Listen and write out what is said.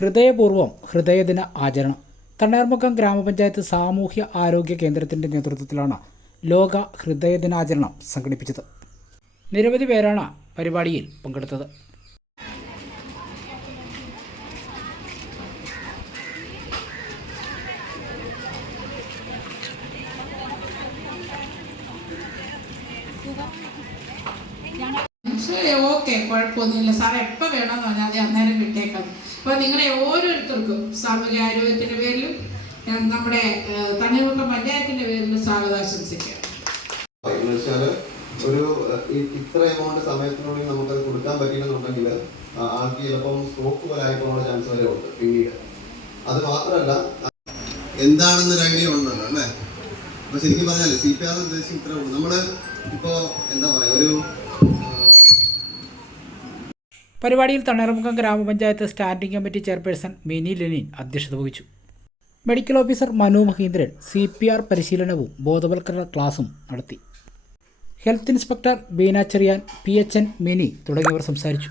ഹൃദയപൂർവ്വം ഹൃദയദിന ആചരണം. തണ്ണീർമുക്കം ഗ്രാമപഞ്ചായത്ത് സാമൂഹ്യ ആരോഗ്യ കേന്ദ്രത്തിൻ്റെ നേതൃത്വത്തിലാണ് ലോക ഹൃദയദിനാചരണം സംഘടിപ്പിച്ചത്. നിരവധി പേരാണ് പരിപാടിയിൽ പങ്കെടുത്തത്. ഓക്കെ, കുഴപ്പമൊന്നുമില്ല സാർ, എപ്പോൾ വേണമെന്ന് പറഞ്ഞാൽ അത് അന്നേരം വിട്ടേക്കാം. അപ്പോൾ നിങ്ങളെ ഓരോരുത്തർക്കും സാമൂഹ്യ ആരോഗ്യത്തിൻ്റെ പേരിലും നമ്മുടെ തണ്ണീർമുക്കം പഞ്ചായത്തിൻ്റെ പേരിലും സ്വാഗതാശംസിക്കുക. ഒരു ഇത്ര എമൗണ്ട് സമയത്തിനുള്ളിൽ നമുക്കത് കൊടുക്കാൻ പറ്റില്ലെന്നുണ്ടെങ്കിൽ ആൾക്ക് ചിലപ്പം സ്ട്രോക്ക് വരാനുള്ള ചാൻസ് വരെ ഉണ്ട് പിന്നീട്. അത് മാത്രമല്ല, എന്താണെന്നൊരു ഐഡിയ ഉണ്ടല്ലോ അല്ലേ? അപ്പൊ ശരിക്കും പറഞ്ഞാൽ CPR ഉദ്ദേശിച്ച് ഇത്രേ ഉള്ളൂ. നമ്മള് ഇപ്പോ എന്താ പറയാ, ഒരു പരിപാടിയിൽ Thanneermukkom Grama Panchayat standing committee chairperson Mini Lenin അധ്യക്ഷത വഹിച്ചു. Medical officer Manu Mahindran CPR പരിശീലനവും ബോധവൽക്കരണ ക്ലാസും നടത്തി. Health inspector Beena Cherian, PHN Mini തുടങ്ങിയവർ സംസാരിച്ചു.